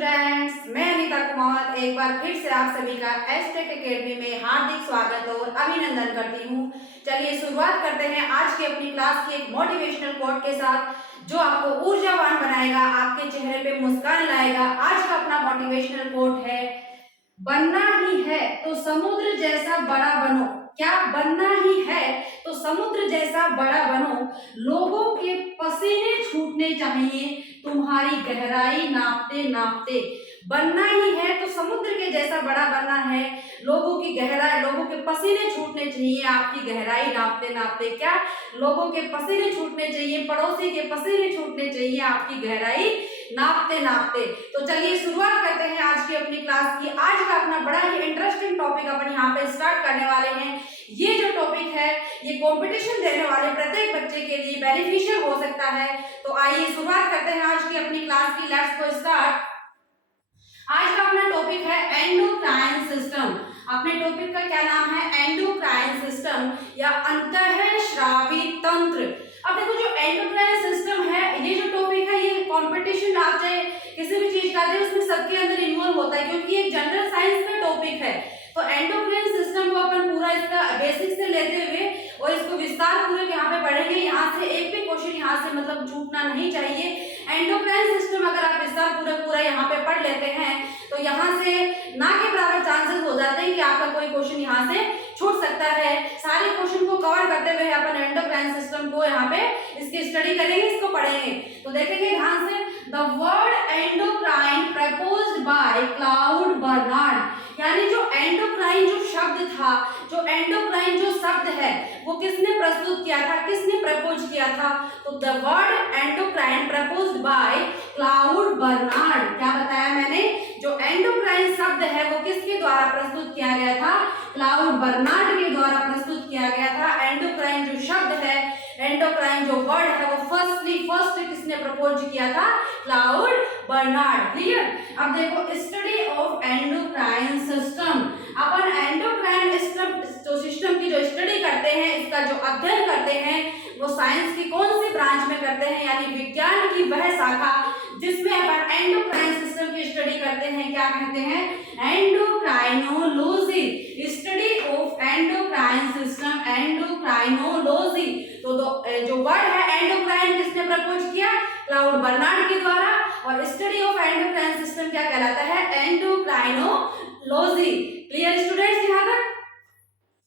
Students, मैं अनीता कुमार एक बार फिर से आप सभी का एस्टेक एकेडमी में हार्दिक स्वागत और अभिनंदन करती हूँ। चलिए शुरुआत करते हैं आज की अपनी क्लास की एक मोटिवेशनल कोट के साथ, जो आपको ऊर्जावान बनाएगा, आपके चेहरे पे मुस्कान लाएगा। आज का अपना मोटिवेशनल कोट है, बनना ही है तो समुद्र जैसा बड़ा बनो। क्या बनना ही है तो समुद्र जैसा बड़ा बनो, लोगों के पसीने छूटने चाहिए तुम्हारी गहराई नापते नापते। बनना ही है तो समुद्र के जैसा बड़ा बनना है, लोगों की गहराई, लोगों के पसीने छूटने चाहिए आपकी गहराई नापते नापते। क्या लोगों के पसीने छूटने चाहिए, पड़ोसी के पसीने छूटने चाहिए आपकी गहराई नापते नापते। तो चलिए शुरुआत करते हैं आज की अपनी क्लास की। आज का अपना बड़ा ही इंटरेस्टिंग टॉपिक अपन यहाँ पे स्टार्ट करने वाले हैं। ये जो टॉपिक है ये कंपटीशन देने वाले प्रत्येक बच्चे के लिए बेनिफिशियल हो सकता है। तो आइए शुरुआत करते हैं आज की अपनी क्लास की। Let's go start. आज का अपना टॉपिक है एंडोक्राइन सिस्टम। अपने टॉपिक का क्या नाम है? एंडोक्राइन सिस्टम या अंतःस्रावी तंत्र। अब देखो जो एंडोक्राइन सिस्टम है, ये जो टॉपिक है ये कंपटीशन आप चाहे किसी भी चीज का दे उसमें सबके अंदर इन्वॉल्व होता है, क्योंकि एक जनरल साइंस का टॉपिक है। तो एंडोक्राइन सिस्टम को अपन पूरा इसका बेसिक से लेते हुए और इसको विस्तार पूर्वक यहाँ पे पढ़ेंगे। यहाँ से एक भी क्वेश्चन यहाँ से मतलब छूटना नहीं चाहिए। एंडोक्राइन सिस्टम अगर आप विस्तार पूरा यहाँ पे पढ़ लेते हैं तो यहाँ से ना के बराबर चांसेस हो जाते हैं कि आपका कोई क्वेश्चन यहाँ से छूट सकता है। सारे क्वेश्चन को कवर करते हुए अपन एंडोक्राइन सिस्टम को यहाँ पे इसकी स्टडी करेंगे, इसको पढ़ेंगे। तो देखेंगे ध्यान से, the word endocrine proposed by Claude Bernard, यानी जो एंडोक्राइन जो शब्द था, जो एंडोक्राइन जो शब्द है वो किसने प्रस्तुत किया था, किसने प्रपोज किया था? तो the word endocrine proposed by Claude Bernard. क्या बताया मैंने? जो एंडोक्राइन शब्द है वो किसके द्वारा प्रस्तुत किया गया था? क्लाउड बर्नार्ड के द्वारा प्रस्तुत किया गया था। एंडोक्राइन जो शब्द है, एंडोक्राइन जो वर्ड है वो फर्स्ट किसने प्रपोज किया था? Claude Bernard. क्लियर? अब देखो स्टडी ऑफ एंडोक्राइन सिस्टम। अपन एंडोक्राइन सिस्टम की जो स्टडी करते हैं, इसका जो अध्ययन करते हैं वो साइंस की कौन सी ब्रांच में करते हैं, यानी विज्ञान की वह शाखा जिसमें अपन एंडोक्राइन सिस्टम की स्टडी करते हैं। क्या कहते हैं? Endocrinology. Study of endocrine system, endocrinology. तो जो वर्ड है एंडोक्राइन किसने प्रपोज किया? क्लाउड बर्नार्ड के द्वारा। और स्टडी ऑफ एंडोक्राइन सिस्टम क्या कहलाता है? एंडोक्राइनोलॉजी। क्लियर स्टूडेंट्स यहाँ तक?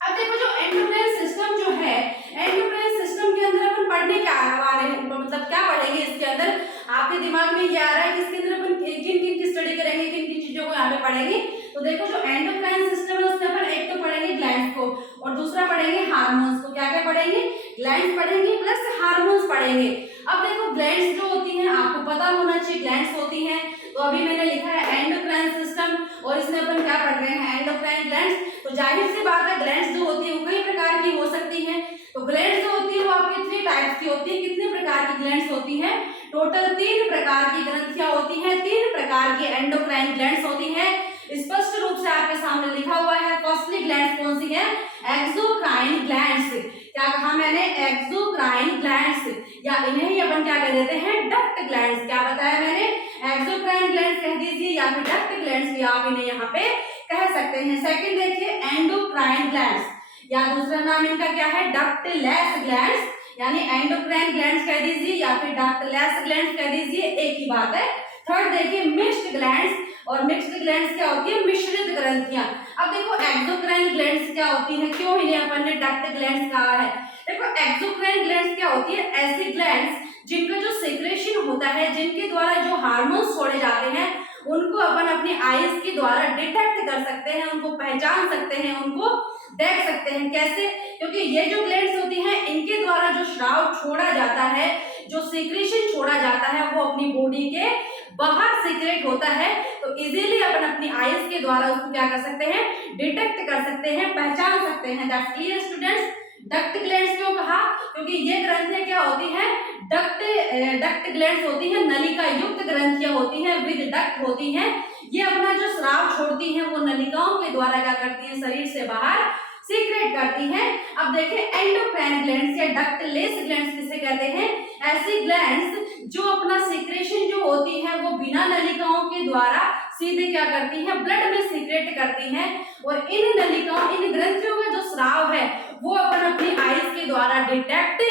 अब देखो जो एंडोक्राइन सिस्टम जो है, एंडोक्राइन सिस्टम के अंदर अपन पढ़ने क्या वाले हैं, मतलब क्या पढ़ेंगे इसके अंदर? आपके दिमाग में ये आ रहा है कि इसके अंदर अपन किन किन की स्टडी करेंगे, किन किन चीजों को यहाँ पे पढ़ेंगे? तो देखो जो एंडोक्राइन सिस्टम है उसमें अपन एक तो पढ़ेंगे ग्लैंड्स को और दूसरा पढ़ेंगे हार्मोन्स को। क्या क्या पढ़ेंगे? ग्लैंड्स पढ़ेंगे प्लस हार्मोन्स पढ़ेंगे। अब देखो ग्लैंड्स जो होती हैं आपको पता होना चाहिए ग्लैंड्स होती हैं। तो अभी मैंने लिखा है एंडोक्राइन सिस्टम और इसमें अपन क्या पढ़ रहे हैं? Endocrine glands. तो जाहिर सी बात है ग्लैंड्स जो होती है वो कई प्रकार की हो सकती हैं। तो ग्लैंड्स जो होती है वो आपकी 3 टाइप्स की होती है। कितने प्रकार की ग्लैंड्स होती हैं? टोटल 3 प्रकार की ग्रंथियां होती हैं, 3 प्रकार की एंडोक्राइन ग्लैंड्स होती हैं। स्पष्ट रूप से आपके सामने लिखा हुआ है। फर्स्टली ग्लैंड्स कौन सी है? Exocrine glands. क्या कहा मैंने? एक्सोक्राइन ग्लैंड्स, या इन्हें ही अपन क्या कह देते हैं? Duct glands. क्या बताया मैंने? एक्सोक्राइन ग्लैंड्स कह दीजिए या फिर डक्ट ग्लैंड्स भी आप इन्हें यहाँ पे कह सकते हैं। सेकंड देखिए एंडोक्राइन ग्लैंड्स, या दूसरा नाम इनका क्या है? डक्टलेस ग्लैंड्स, यानी एंडोक्राइन ग्लैंड्स कह दीजिए या फिर डक्टलेस ग्लैंड्स कह दीजिए, एक ही बात है। थर्ड देखिए मिक्स्ड ग्लैंड्स, और मिक्स्ड ग्लैंड्स क्या होती है? मिश्रित ग्रंथियां। अब देखो एक्सोक्राइन ग्लैंड्स क्या होती है, क्यों इन्हें अपन ने डक्ट ग्लैंड्स कहा है? देखो एक्सोक्राइन ग्लैंड्स क्या होती है? ऐसी ग्लैंड्स जिनका जो सेक्रेशन होता है, जिनके द्वारा जो हार्मोन्स छोड़े जाते हैं, उनको अपन अपनी आईज के द्वारा डिटेक्ट कर सकते हैं, उनको पहचान सकते हैं, उनको देख सकते हैं। कैसे? क्योंकि ये जो ग्लैंड्स होती हैं इनके द्वारा जो स्राव छोड़ा जाता है, जो सीक्रेशन छोड़ा जाता है वो अपनी बॉडी के बाहर सीक्रेट होता है। तो इजीली अपन अपनी आईज के द्वारा उसको क्या कर सकते हैं? डिटेक्ट कर सकते हैं, पहचान सकते हैं। That's clear students? Duct glands क्यों कहा? क्योंकि ये ग्रंथियां क्या होती हैं? डक्ट ग्लैंड्स होती हैं, नलिका युक्त ग्रंथियां होती हैं, विद डक्ट होती हैं। ये अपना जो स्राव छोड़ती हैं वो नलिकाओं के द्वारा क्या करती हैं? शरीर से बाहर सीक्रेट करती हैं। अब देखिए एंडोक्राइन ग्लैंड्स या डक्टलेस ग्लैंड्स किसे कहते हैं? ऐसी ग्लैंड्स जो अपना सिक्रेशन जो होती है वो बिना नलिकाओं के द्वारा सीधे क्या करती है, ब्लड में सीक्रेट करती है। और इन नलिकाओं, इन ग्रंथियों का जो स्राव है वो अपन अपनी आईज के द्वारा डिटेक्ट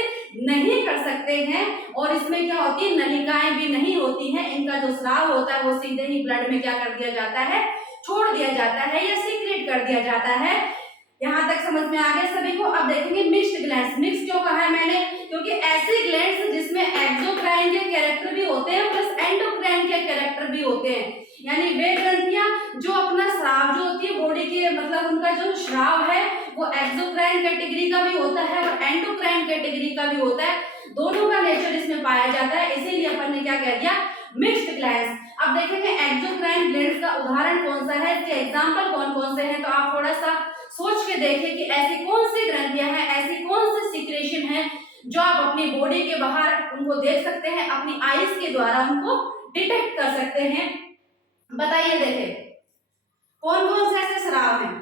नहीं कर सकते हैं। और इसमें क्या होती है, नलिकाएं भी नहीं होती हैं, इनका जो स्राव होता है वो सीधे ही ब्लड में क्या कर दिया जाता है, छोड़ दिया जाता है या सीक्रेट कर दिया जाता है। यहाँ तक समझ में आ गया सभी को। अब देखेंगे मिक्स्ड ग्लैंड्स। मिक्स क्यों कहा है मैंने, क्योंकि ऐसे ग्लैंड्स जिसमें एक्सोक्राइन के कैरेक्टर भी होते हैं प्लस एंडोक्राइन के कैरेक्टर भी होते हैं, यानी वे ग्रंथियां जो अपना स्राव जो होती है बॉडी के, मतलब उनका जो स्राव है वो एक्सोक्राइन कैटेगरी का भी होता है और एंडोक्राइन कैटेगरी का भी होता है, दोनों का नेचर इसमें पाया जाता है, इसीलिए अपन ने क्या कह दिया, मिक्स्ड ग्लैंड्स। अब देखेंगे एक्सोक्राइन ग्लैंड्स का उदाहरण कौन सा है, इसके एग्जांपल कौन कौन से हैं, तो आप थोड़ा सा सोच के देखिए कि ऐसी कौन सी ग्रंथियां हैं, ऐसी कौन सी सिक्रेशन है जो आप अपनी बॉडी के बाहर उनको देख सकते हैं, अपनी आईज के द्वारा उनको डिटेक्ट कर सकते हैं। बताइए देखें कौन कौन से ऐसे स्राव हैं।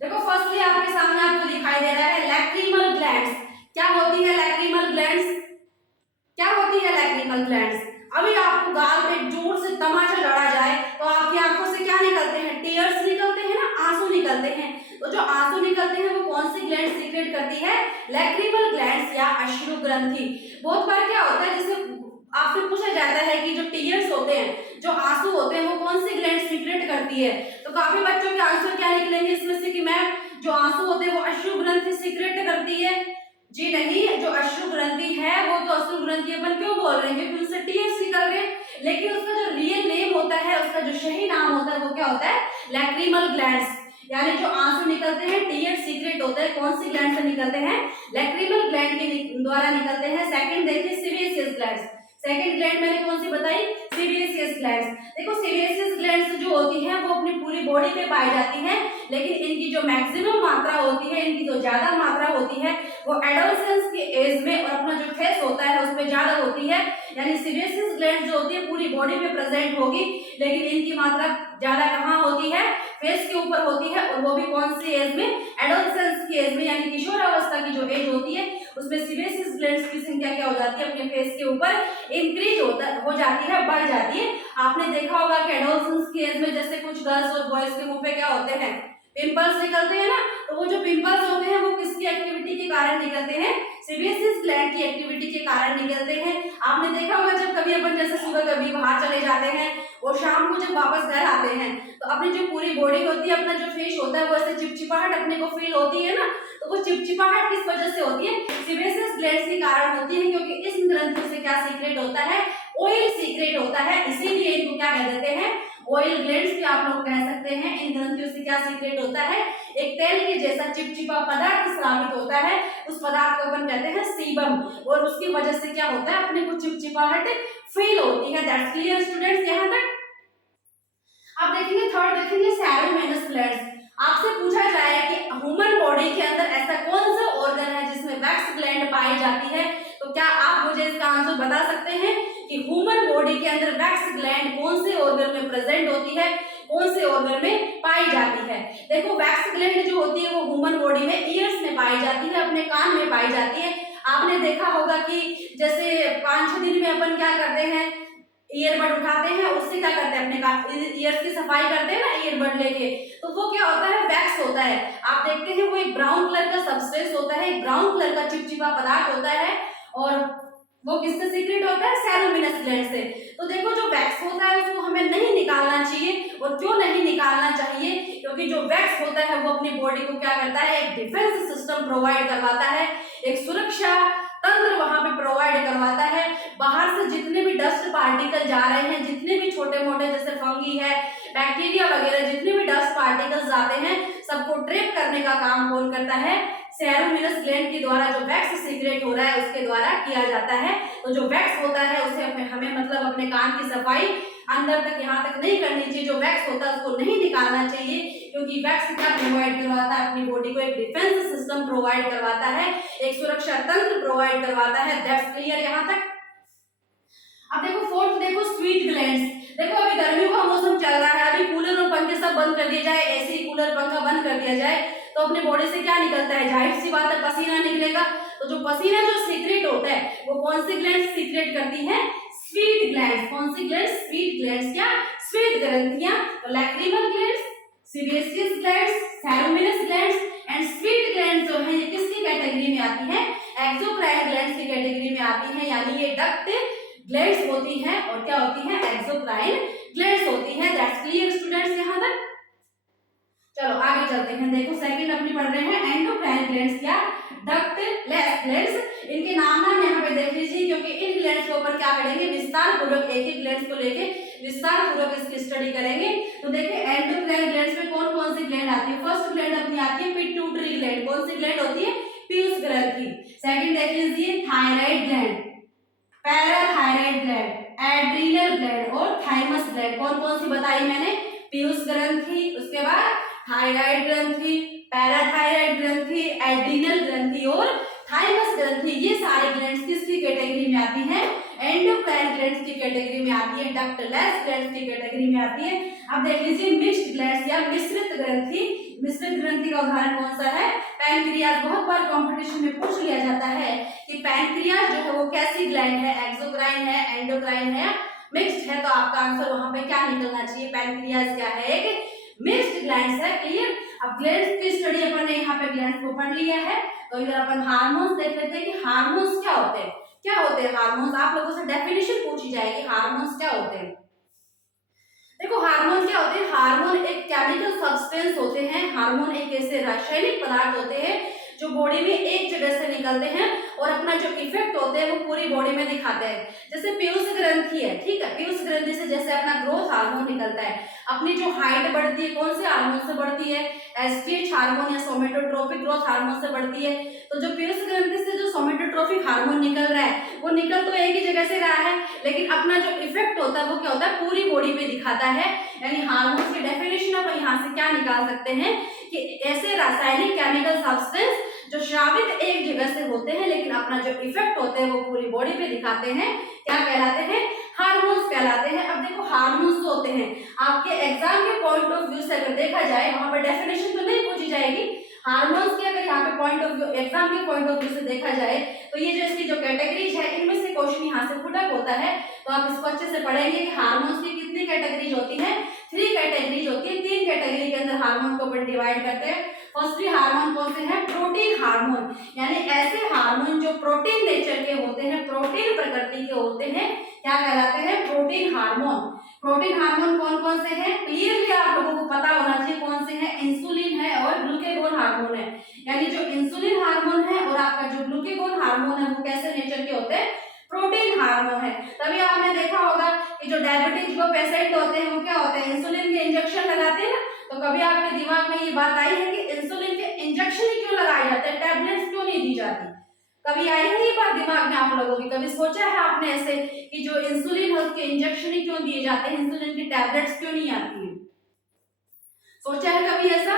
देखो फर्स्टली आपके सामने आपको दिखाई दे रहा है लैक्रिमल ग्लैंड्स। क्या होती है लैक्रिमल ग्लैंड्स, क्या होती है लैक्रिमल ग्लैंड्स। अभी आपको गाल पे जोर से तमाचा लड़ा जाए तो आपकी आंखों से क्या निकलते हैं, टीयर्स निकलते हैं ना, आंसू निकलते हैं। तो जो आंसू निकलते हैं वो कौन सी ग्लैंड सीक्रेट करती है, लैक्रिमल ग्लैंड्स या अश्रु ग्रंथि। बहुत बार क्या होता है, जिसमें आपसे पूछा जाता है कि जो टीयर्स होते हैं, जो आंसू होते हैं, वो कौन सी ग्लैंड सीक्रेट करती है, तो काफी बच्चों के आंसर क्या निकलेंगे इसमें से कि मैम जो आंसू होते हैं वो अश्रु ग्रंथि सीक्रेट करती है। जी नहीं, जो अश्रु ग्रंथि है वो तो अश्रु ग्रंथि अपन क्यों बोल रहे हैं, क्योंकि उससे टीयर्स निकल रहे हैं, लेकिन उसका जो रियल नेम होता है, उसका जो सही नाम होता है वो क्या होता है, लैक्रिमल ग्लैंड्स। यानी जो आंसू निकलते हैं, टीयर्स सीक्रेट होते हैं, कौन सी ग्लैंड से निकलते हैं, लैक्रिमल ग्लैंड के द्वारा निकलते हैं। सेकंड देखिए सीबेसियस ग्लैंड्स। सेकंड ग्लैंड मैंने कौन सी बताई, सीबेसियस ग्लैंड्स। देखो सीबेसियस ग्लैंड्स जो होती है वो अपनी पूरी बॉडी पे पाई जाती है, लेकिन इनकी जो मैक्सिमम मात्रा होती है, इनकी जो ज्यादा मात्रा होती है वो एडोलसेंस के एज में और अपना जो फेस होता है उसमें ज्यादा होती है। यानी सीबेसियस ग्लैंड जो होती है पूरी बॉडी पे प्रेजेंट होगी, लेकिन इनकी मात्रा ज्यादा कहाँ होती है, फेस के ऊपर होती है, और वो भी कौन सी एज में, एडोलसेंस की एज में, यानी किशोरावस्था की जो एज होती है उसमें सीबेसियस ग्लैंड्स की संख्या क्या हो जाती है, अपने फेस के ऊपर इंक्रीज हो जाती है, बढ़ जाती है। आपने देखा होगा कि एडोलसेंस की एज में जैसे कुछ गर्ल्स और बॉयज के मुंह पे क्या होते हैं, पिंपल्स निकलते हैं ना, तो वो जो पिंपल्स होते हैं वो किसकी एक्टिविटी के कारण निकलते हैं, सीबेसियस ग्लैंड की एक्टिविटी के कारण निकलते हैं। आपने देखा होगा जब कभी अपन जैसे सुबह कभी बाहर चले जाते हैं और शाम को जब वापस घर आते हैं तो अपनी जो पूरी बॉडी होती है, अपना जो फेस होता है वो ऐसे चिपचिपाहट अपने को फील होती है ना, तो वो चिपचिपाहट किस वजह से होती है, सीबेसियस ग्लैंड्स के कारण होती है, क्योंकि इस ग्रंथि से क्या सीक्रेट होता है, ऑयल सीक्रेट होता है, इसीलिए इनको क्या कह देते हैं, ऑयल ग्लैंड्स भी आप लोग कह सकते हैं। इन ग्रंथियों से क्या सीक्रेट होता है, एक तेल के जैसा चिपचिपा पदार्थ स्रावित होता है, उस पदार्थ को अपन कहते हैं सीबम, और उसकी वजह से क्या होता है, अपने को चिपचिपाहट फील होती है। दैट्स क्लियर स्टूडेंट्स यहाँ तक। अब देखेंगे थर्ड, देखेंगे सेरोमेनस ग्लैंड्स। आपसे पूछा जाए कि ह्यूमन बॉडी के अंदर ऐसा कौन सा ऑर्गन है जिसमें वैक्स ग्लैंड पाई जाती है, तो क्या आप मुझे इसका आंसर बता सकते हैं कि ह्यूमन बॉडी के अंदर वैक्स ग्लैंड कौन से ऑर्गन में प्रेजेंट होती है, कौन से ऑर्गन में पाई जाती है। देखो वैक्स ग्लैंड जो होती है वो ह्यूमन बॉडी में ईयर्स में पाई जाती है, अपने कान में पाई जाती है। आपने देखा होगा कि जैसे 5-6 दिन में अपन क्या करते हैं, ईयरबड उठाते हैं, उससे क्या करते हैं, अपने ईयर्स की सफाई करते हैं ना ईयरबड लेके, तो वो क्या होता है, वैक्स होता है। आप देखते हैं वो एक ब्राउन कलर का सबस्टेंस होता है, एक ब्राउन कलर का चिपचिपा पदार्थ होता है, और वो किससे सीक्रेट होता है, सेरोमिनस ग्लैंड से। तो देखो जो वैक्स होता है उसको हमें नहीं निकालना चाहिए, और क्यों नहीं निकालना चाहिए, क्योंकि जो वैक्स होता है वो अपनी बॉडी को क्या करता है, एक डिफेंस सिस्टम प्रोवाइड करवाता है, एक सुरक्षा तंत्र वहां पे प्रोवाइड करवाता है। बाहर से जितने भी डस्ट पार्टिकल जा रहे हैं, जितने भी छोटे मोटे जैसे फंगी है, बैक्टीरिया वगैरह, जितने भी डस्ट पार्टिकल्स जाते हैं, सबको ट्रैप करने का काम कौन करता है, सेरोमिनस ग्लैंड के द्वारा जो वैक्स सीक्रेट हो रहा है उसके द्वारा किया जाता है। तो जो वैक्स होता है उसे हमें मतलब अपने कान की सफाई अंदर तक यहाँ तक नहीं करनी चाहिए, जो वैक्स होता है उसको नहीं निकालना चाहिए, क्योंकि वैक्स क्या प्रोवाइड करवाता है, अपनी बॉडी को एक डिफेंस सिस्टम प्रोवाइड करवाता है, एक सुरक्षा तंत्र प्रोवाइड करवाता है। दैट्स क्लियर यहाँ तक। अब देखो फोर्थ, देखो स्वीट ग्लैंड्स। देखो अभी गर्मियों का मौसम चल रहा है, अभी कूलर और पंखे सब बंद कर दिए जाए, एसी कूलर पंखा बंद कर दिया जाए, तो अपने बॉडी से क्या निकलता है, जाहिर सी बात है पसीना निकलेगा। तो जो पसीना जो सीक्रेट होता है वो कौन सी ग्लैंड सीक्रेट करती है, स्वीट ग्लैंड्स, कौन सी ग्लैंड्स? स्वीट ग्लैंड्स या स्वीट ग्रंथियां। तो lacrimal glands, sebaceous glands, ceruminous glands and sweet glands जो है ये किसकी कैटेगरी में आती है? एक्सोक्राइन ग्लैंड्स की कैटेगरी में आती है, यानी ये डक्ट ग्लैंड्स होती हैं और क्या होती हैं? एक्सोक्राइन ग्लैंड्स होती हैं। दैट्स क्लियर स्टूडेंट्स यहां तक? चलो आगे चलते हैं। देखो सेकंड अपनी पढ़ रहे हैं एंडोक्राइन ग्लैंड्स या डक्टलेस ग्लैंड्स। इनके नाम यहाँ पे देख लीजिए, क्योंकि इन ग्लैंड्स के ऊपर क्या करेंगे? विस्तार पूर्वक एक एक ग्लैंड्स को लेके विस्तार पूर्वक इसकी स्टडी करेंगे। तो देखिए एंडोक्राइन ग्लैंड्स में कौन कौन सी ग्लैंड आती है? फर्स्ट ग्लैंड अपनी आती है पिट्यूटरी ग्लैंड। कौन सी ग्लैंड होती है? पीयूष ग्रंथि। सेकंड देख लीजिए thyroid gland, parathyroid gland, adrenal gland और थाइमस ग्लैंड। कौन कौन सी बताई मैंने? पीयूष ग्रंथि, उसके बाद थायराइड ग्रंथि, पैराथायराइड ग्रंथि, एड्रीनल ग्रंथि और थाइमस ग्रंथि। ये सारे ग्लैंड्स किसकी कैटेगरी में आती हैं? एंडोक्राइन ग्लैंड्स की कैटेगरी में आती है, डक्टलेस ग्लैंड्स की कैटेगरी में आती है। अब देख लीजिए मिक्स्ड ग्लैंड्स या मिश्रित ग्रंथि। मिश्रित ग्रंथि का उदाहरण कौन सा है? पैनक्रियाज। बहुत बार कंपटीशन में पूछ लिया जाता है कि पैनक्रियाज जो है वो कैसी ग्लैंड है? एक्सोक्राइन है, एंडोक्राइन है, मिक्स्ड है? तो आपका आंसर वहां पे क्या निकलना चाहिए? पैनक्रियाज क्या है? एक मिक्स्ड ग्लैंड्स है। क्लियर? अब ग्लैंड्स की स्टडी अपन ने यहाँ पे ग्लैंड्स को पढ़ लिया है। तो इधर अपन हार्मोन्स देख लेते हैं कि हार्मोन्स क्या होते हैं। क्या होते हैं हार्मोन्स? आप लोगों से डेफिनेशन पूछी जाएगी, हार्मोन्स क्या होते हैं। देखो हार्मोन क्या होते हैं? हार्मोन एक केमिकल सब्सटेंस होते हैं। हार्मोन एक ऐसे रासायनिक पदार्थ होते हैं जो बॉडी में एक जगह से निकलते हैं और अपना जो इफेक्ट होते हैं वो पूरी बॉडी में दिखाते हैं। जैसे पीयूष ग्रंथि है, ठीक है, पीयूष ग्रंथि से जैसे अपना ग्रोथ हार्मोन निकलता है, अपनी जो हाइट बढ़ती है कौन से हार्मोन से बढ़ती है? एसटीएच हार्मोन या सोमेटोट्रोपिक ग्रोथ हार्मोन से बढ़ती है। तो जो पीयूष ग्रंथि से जो सोमेटोट्रोपिक हार्मोन निकल रहा है वो निकल तो एक ही जगह से रहा है, लेकिन अपना जो इफेक्ट होता है वो क्या होता है? पूरी बॉडी पे दिखाता है। यानी हार्मोन की डेफिनेशन अपन यहाँ से क्या निकाल सकते हैं कि ऐसे रासायनिक केमिकल सब्सटेंस जो श्रावित एक जगह से होते हैं लेकिन अपना जो इफेक्ट होते हैं वो पूरी बॉडी पे दिखाते हैं, क्या कहलाते हैं? हार्मोन्स कहलाते हैं। अब देखो हार्मोन्स जो होते हैं आपके एग्जाम के पॉइंट ऑफ व्यू से अगर देखा जाए, वहां पर डेफिनेशन तो नहीं पूछी जाएगी हार्मोन्स की, अगर यहाँ पे पॉइंट ऑफ व्यू एग्जाम के पॉइंट ऑफ व्यू से देखा जाए तो ये जो इसकी जो कैटेगरीज है इनमें से क्वेश्चन यहाँ से पुट अप होता है। तो आप इसको अच्छे से पढ़ेंगे कि हार्मोन्स की कितनी कैटेगरीज होती है? 3 कैटेगरीज होती है। 3 कैटेगरी के अंदर हार्मोन को अपन डिवाइड करते हैं। फर्स्टली हार्मोन कौन से हैं? प्रोटीन हार्मोन, यानी ऐसे हार्मोन जो प्रोटीन नेचर के होते हैं, प्रोटीन प्रकृति के होते हैं, क्या कहलाते हैं? Protein hormone. प्रोटीन हार्मोन कौन कौन से हैं? क्लियरली आप लोगों को पता होना चाहिए कौन से हैं। इंसुलिन है और ग्लूकेगोन हार्मोन है। यानी जो इंसुलिन हार्मोन है और आपका जो ग्लूकेगोन हार्मोन है वो कैसे नेचर के होते हैं? प्रोटीन हार्मोन है। तभी आपने देखा होगा कि जो डायबिटीज को पेशेंट होते हैं वो क्या होते हैं? इंसुलिन के इंजेक्शन लगाते हैं ना। तो कभी आपके दिमाग में ये बात आई है कि इंसुलिन के इंजेक्शन ही क्यों लगाए जाते हैं, टैबलेट्स क्यों नहीं दी जाती? कभी आई है ये बात दिमाग में आप लोगों की? कभी सोचा है आपने ऐसे कि जो इंसुलिन है उसके इंजेक्शन ही क्यों दिए जाते हैं, इंसुलिन की टैबलेट्स क्यों नहीं आती है? सोचा है कभी ऐसा?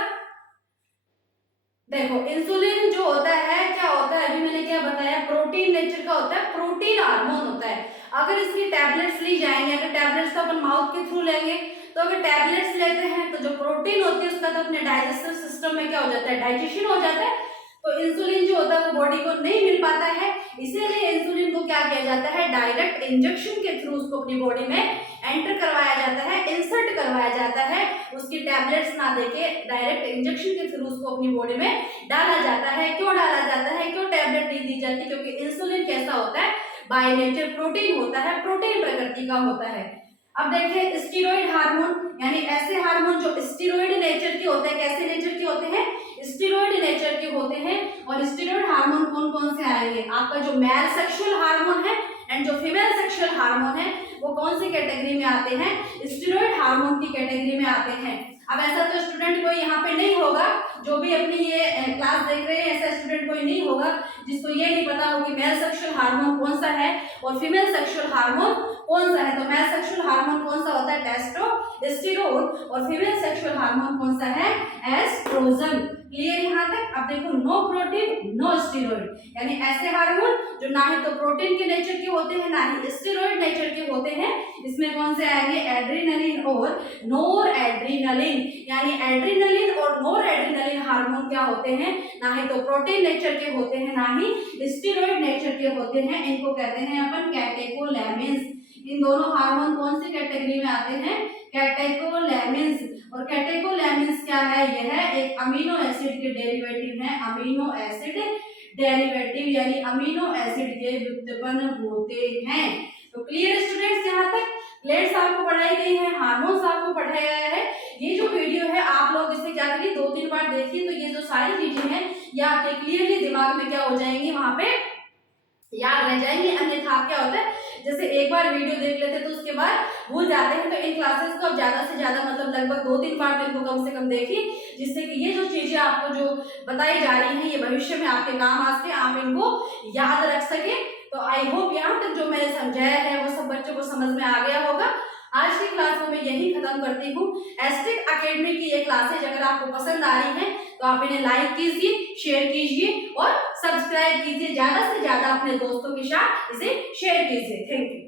देखो इंसुलिन जो होता है क्या होता है, अभी मैंने क्या बताया, प्रोटीन नेचर का होता है, प्रोटीन हार्मोन होता है। अगर इसकी टैबलेट्स ली जाएंगे, अगर टैबलेट्स तो अपन माउथ के थ्रू लेंगे, तो अगर टैबलेट्स लेते हैं तो जो प्रोटीन होती है उसका तो अपने डाइजेस्टिव सिस्टम में क्या हो जाता है? डाइजेशन हो जाता है। तो इंसुलिन जो होता है वो बॉडी को नहीं मिल पाता है, इसीलिए इंसुलिन को क्या किया जाता है? डायरेक्ट इंजेक्शन के थ्रू उसको अपनी बॉडी में एंटर करवाया जाता है, इंसर्ट करवाया जाता है। उसकी टैबलेट्स ना देके डायरेक्ट इंजेक्शन के थ्रू उसको अपनी बॉडी में डाला जाता है। क्यों डाला जाता है? क्यों टैबलेट नहीं दी जाती? क्योंकि इंसुलिन कैसा होता है? बाय नेचर प्रोटीन होता है, प्रोटीन प्रकृति का होता है। अब देखिए स्टीरॉइड हार्मोन, यानी ऐसे हार्मोन जो स्टीरॉइड नेचर के होते हैं। कैसे नेचर के होते हैं? स्टीरॉइड नेचर के होते हैं। और स्टीरॉइड हार्मोन कौन कौन से आएंगे? आपका जो मेल सेक्सुअल हार्मोन है एंड जो फीमेल सेक्सुअल हार्मोन है वो कौन सी कैटेगरी में आते हैं? स्टीरॉइड हार्मोन की कैटेगरी में आते हैं। अब ऐसा तो स्टूडेंट कोई यहाँ पे नहीं होगा, जो भी अपनी ये क्लास देख रहे हैं ऐसा स्टूडेंट कोई नहीं होगा जिसको ये नहीं पता हो कि मेल सेक्सुअल हार्मोन कौन सा है और फीमेल सेक्सुअल हार्मोन कौन सा है। तो मेल सेक्सुअल हार्मोन कौन सा होता है? टेस्टोस्टेरोन। और फीमेल सेक्सुअल हार्मोन कौन सा है? एस्ट्रोजन। क्लियर यहाँ तक? अब देखो नो प्रोटीन नो स्टीरॉइड, यानी ऐसे हार्मोन जो ना ही तो प्रोटीन के नेचर के होते हैं ना ही स्टीरॉइड नेचर के होते हैं। इसमें कौन से आएंगे? एड्रेनलिन और नोर एड्रेनलिन। यानी एड्रेनलिन और नोर एड्रेनलिन हार्मोन क्या होते हैं? ना ही तो प्रोटीन नेचर के होते हैं ना ही स्टीरॉइड नेचर के होते हैं। इनको कहते हैं अपन कैटेकोलैमिन्स। इन दोनों हार्मोन कौन सी कैटेगरी में आते हैं? कैटेकोलैमिन्स। और कैटेकोलैमिन्स क्या है? यह एक अमीनो एसिड के डेरिवेटिव है। अमीनो एसिड डेरिवेटिव यानी अमीनो एसिड के व्युत्पन्न होते हैं। तो क्लियर स्टूडेंट्स, यहाँ तक प्लेट्स आपको पढ़ाई गई है, हार्मोन्स आपको पढ़ाया गया है। ये जो वीडियो है आप लोग इसे क्या करिए, 2-3 बार देखिए, तो ये जो सारी चीजें हैं ये आपके क्लियरली दिमाग में क्या हो जाएंगी, वहां पे याद रह जाएंगे। अन्यथा क्या होता है, जैसे एक बार वीडियो देख लेते हैं तो उसके बाद भूल जाते हैं। तो इन क्लासेस को आप ज्यादा से ज्यादा मतलब लगभग 2-3 बार तो इनको कम से कम देखिए, जिससे कि ये जो चीजें आपको जो बताई जा रही हैं ये भविष्य में आपके काम आ सके, आप इनको याद रख सके। तो आई होप यहाँ तक जो मैंने समझाया है वो सब बच्चों को समझ में आ गया होगा। आज की क्लास को मैं यही खत्म करती हूँ। एस्ट्रिक एकेडमी की ये क्लासेज अगर आपको पसंद आ रही हैं तो आप इन्हें लाइक कीजिए, शेयर कीजिए और सब्सक्राइब कीजिए। ज्यादा से ज्यादा अपने दोस्तों के साथ इसे शेयर कीजिए। Thank you.